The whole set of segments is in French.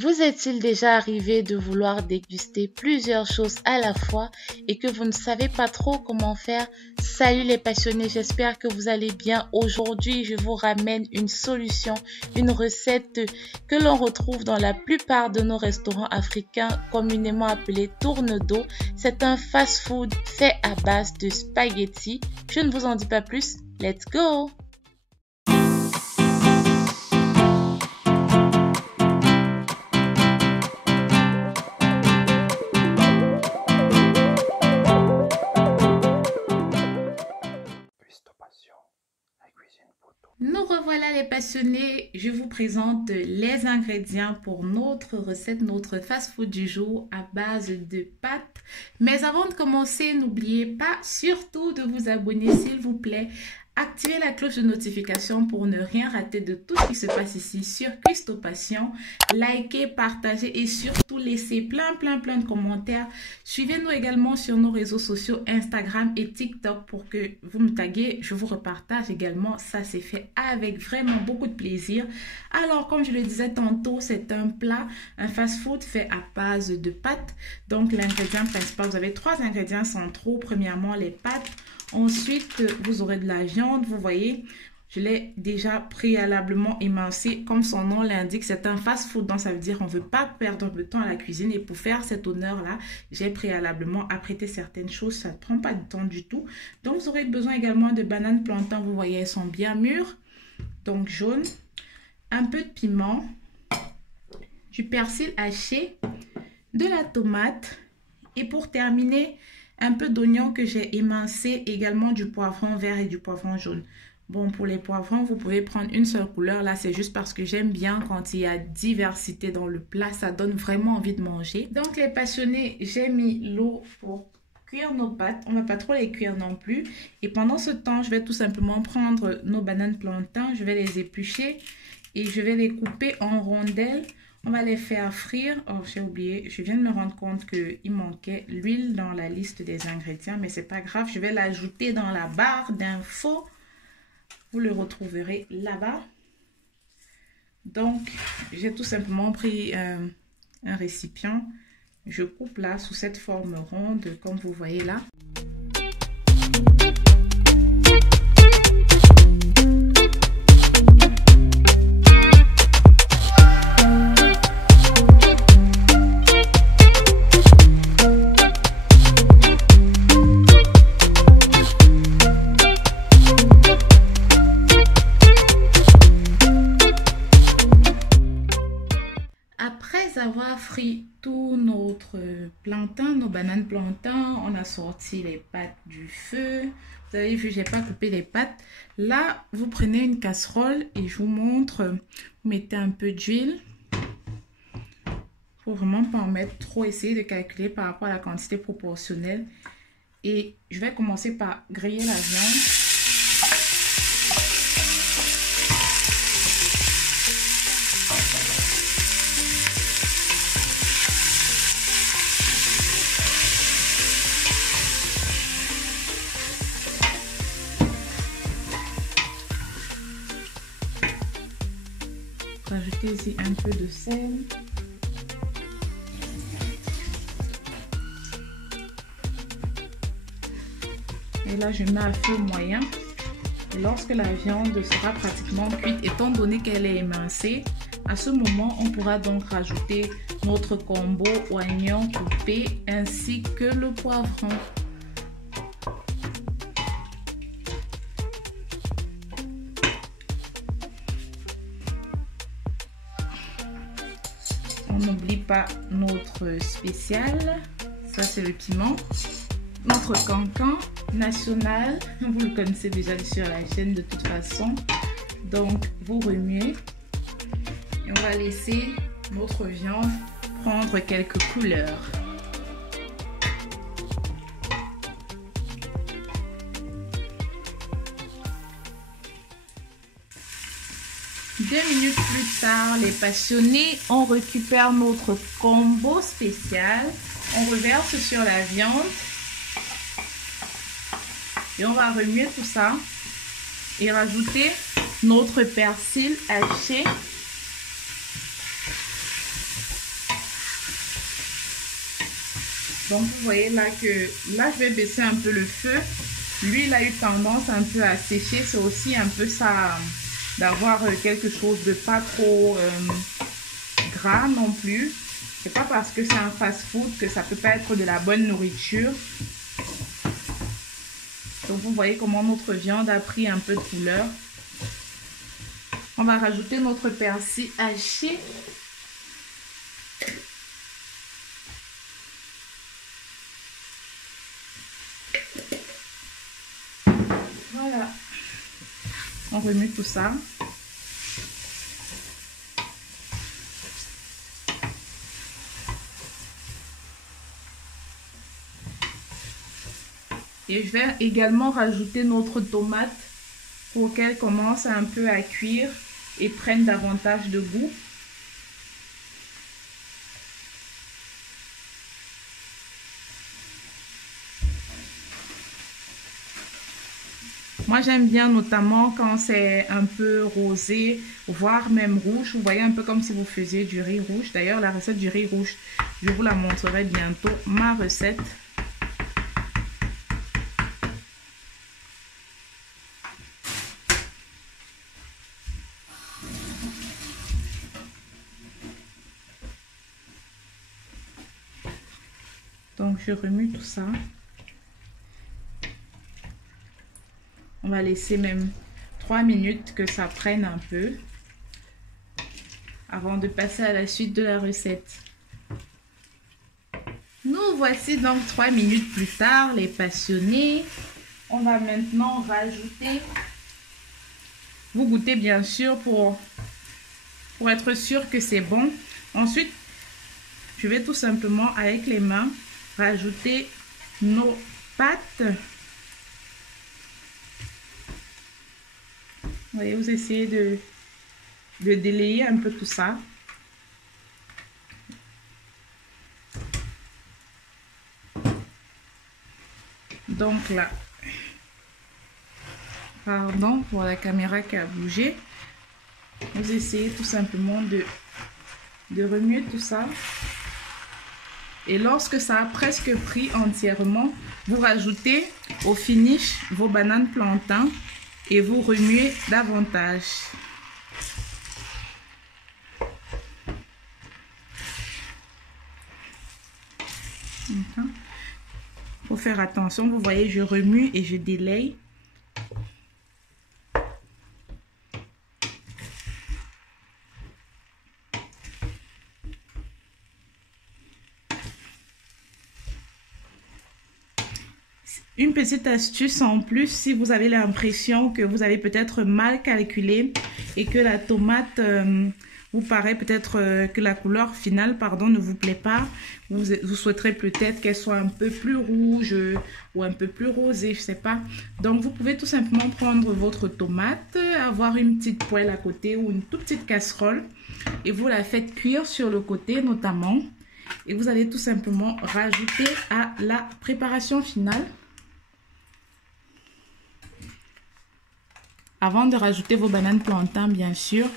Vous est-il déjà arrivé de vouloir déguster plusieurs choses à la fois et que vous ne savez pas trop comment faire? Salut les passionnés, j'espère que vous allez bien. Aujourd'hui, je vous ramène une solution, une recette que l'on retrouve dans la plupart de nos restaurants africains, communément appelé tourne d'eau. C'est un fast-food fait à base de spaghettis. Je ne vous en dis pas plus, let's go! Nous revoilà les passionnés, je vous présente les ingrédients pour notre recette, notre fast-food du jour à base de pâtes. Mais avant de commencer, n'oubliez pas surtout de vous abonner s'il vous plaît. Activez la cloche de notification pour ne rien rater de tout ce qui se passe ici sur Cuistot Passion. Likez, partagez et surtout laissez plein de commentaires. Suivez-nous également sur nos réseaux sociaux Instagram et TikTok pour que vous me taguez. Je vous repartage également. Ça c'est fait avec vraiment beaucoup de plaisir. Alors comme je le disais tantôt, c'est un plat, un fast-food fait à base de pâtes. Donc l'ingrédient principal, vous avez 3 ingrédients centraux. Premièrement les pâtes. Ensuite, vous aurez de la viande, vous voyez, je l'ai déjà préalablement émincé. Comme son nom l'indique, c'est un fast-food, donc ça veut dire qu'on ne veut pas perdre de temps à la cuisine. Et pour faire cet honneur-là, j'ai préalablement apprêté certaines choses, ça ne prend pas de temps du tout. Donc, vous aurez besoin également de bananes plantains, vous voyez, elles sont bien mûres, donc jaunes, un peu de piment, du persil haché, de la tomate et pour terminer, un peu d'oignon que j'ai émincé, également du poivron vert et du poivron jaune. Bon, pour les poivrons, vous pouvez prendre une seule couleur. Là, c'est juste parce que j'aime bien quand il y a diversité dans le plat. Ça donne vraiment envie de manger. Donc, les passionnés, j'ai mis l'eau pour cuire nos pâtes. On ne va pas trop les cuire non plus. Et pendant ce temps, je vais tout simplement prendre nos bananes plantains. Je vais les éplucher et je vais les couper en rondelles. On va les faire frire. Oh, j'ai oublié. Je viens de me rendre compte qu'il manquait l'huile dans la liste des ingrédients. Mais c'est pas grave. Je vais l'ajouter dans la barre d'infos. Vous le retrouverez là-bas. Donc, j'ai tout simplement pris un récipient. Je coupe là sous cette forme ronde, comme vous voyez là. Après avoir frit tout notre plantain, nos bananes plantains, on a sorti les pâtes du feu. Vous avez vu, j'ai pas coupé les pâtes. Là, vous prenez une casserole et je vous montre. Vous mettez un peu d'huile. Faut vraiment pas en mettre trop. Essayez de calculer par rapport à la quantité proportionnelle. Et je vais commencer par griller la viande. Rajouter ici un peu de sel. Et là, je mets à feu moyen. Et lorsque la viande sera pratiquement cuite, étant donné qu'elle est émincée, à ce moment, on pourra donc rajouter notre combo oignon coupé ainsi que le poivron. On n'oublie pas notre spécial, ça c'est le piment, notre cancan national, vous le connaissez déjà sur la chaîne de toute façon. Donc vous remuez et on va laisser notre viande prendre quelques couleurs. Deux minutes plus tard, les passionnés, on récupère notre combo spécial. On reverse sur la viande. Et on va remuer tout ça. Et rajouter notre persil haché. Donc vous voyez là que là je vais baisser un peu le feu. L'huile a eu tendance un peu à sécher. C'est aussi un peu ça, d'avoir quelque chose de pas trop gras non plus. C'est pas parce que c'est un fast-food que ça peut pas être de la bonne nourriture. Donc vous voyez comment notre viande a pris un peu de couleur. On va rajouter notre persil haché. Voilà. On remue tout ça. Et je vais également rajouter notre tomate pour qu'elle commence un peu à cuire et prenne davantage de goût. Moi, j'aime bien notamment quand c'est un peu rosé, voire même rouge. Vous voyez un peu comme si vous faisiez du riz rouge. D'ailleurs, la recette du riz rouge, je vous la montrerai bientôt, ma recette. Donc, je remue tout ça. On va laisser même 3 minutes que ça prenne un peu avant de passer à la suite de la recette. Nous voici donc 3 minutes plus tard, les passionnés. On va maintenant rajouter, vous goûtez bien sûr pour être sûr que c'est bon. Ensuite, je vais tout simplement avec les mains rajouter nos pâtes. Vous voyez, vous essayez de délayer un peu tout ça. Donc là, pardon pour la caméra qui a bougé. Vous essayez tout simplement de remuer tout ça. Et lorsque ça a presque pris entièrement, vous rajoutez au finish vos bananes plantains et vous remuez davantage. Il faut faire attention, vous voyez, je remue et je délaye. Une petite astuce en plus, si vous avez l'impression que vous avez peut-être mal calculé et que la tomate vous paraît peut-être que la couleur finale, pardon, ne vous plaît pas, vous souhaiterez peut-être qu'elle soit un peu plus rouge ou un peu plus rosée, je sais pas. Donc vous pouvez tout simplement prendre votre tomate, avoir une petite poêle à côté ou une toute petite casserole et vous la faites cuire sur le côté notamment. Et vous allez tout simplement rajouter à la préparation finale. Avant de rajouter vos bananes plantains, bien sûr.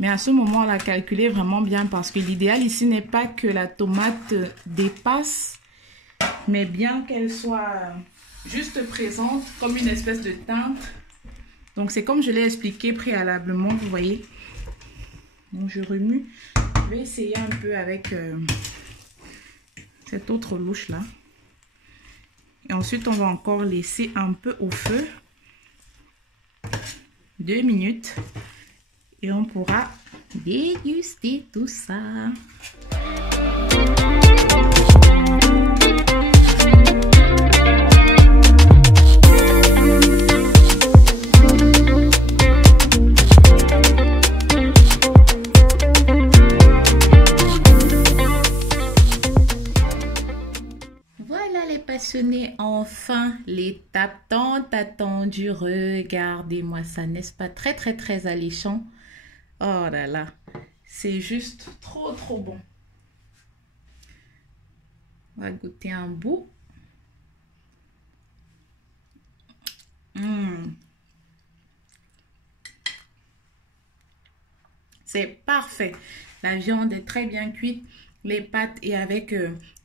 Mais à ce moment-là, calculez vraiment bien parce que l'idéal ici n'est pas que la tomate dépasse, mais bien qu'elle soit juste présente comme une espèce de teinte. Donc, c'est comme je l'ai expliqué préalablement, vous voyez. Donc, je remue. Je vais essayer un peu avec cette autre louche-là. Et ensuite, on va encore laisser un peu au feu. 2 minutes et on pourra déguster tout ça. Voilà les passionnés, enfin l'étape tant attendue. Regardez-moi ça, n'est-ce pas très très très alléchant? Oh là là, c'est juste trop trop bon. On va goûter un bout. C'est parfait. La viande est très bien cuite. les pâtes et avec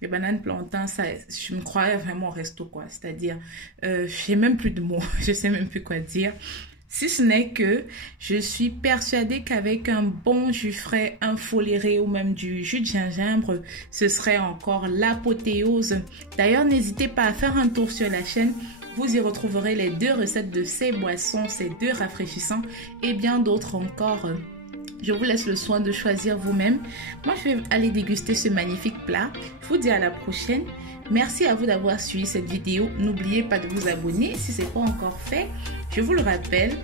les bananes plantains, ça, je me croyais vraiment au resto, quoi. C'est-à-dire, j'ai même plus de mots, je sais même plus quoi dire. Si ce n'est que je suis persuadée qu'avec un bon jus frais, un foléré ou même du jus de gingembre, ce serait encore l'apothéose. D'ailleurs, n'hésitez pas à faire un tour sur la chaîne. Vous y retrouverez les 2 recettes de ces boissons, ces 2 rafraîchissants et bien d'autres encore. Je vous laisse le soin de choisir vous-même. Moi, je vais aller déguster ce magnifique plat. Je vous dis à la prochaine. Merci à vous d'avoir suivi cette vidéo. N'oubliez pas de vous abonner si ce n'est pas encore fait. Je vous le rappelle.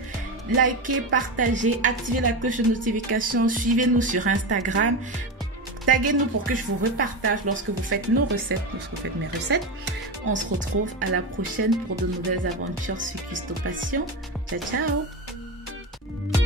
Likez, partagez, activez la cloche de notification. Suivez-nous sur Instagram. Taguez-nous pour que je vous repartage lorsque vous faites nos recettes, lorsque vous faites mes recettes. On se retrouve à la prochaine pour de nouvelles aventures sur Custo Passion. Ciao, ciao!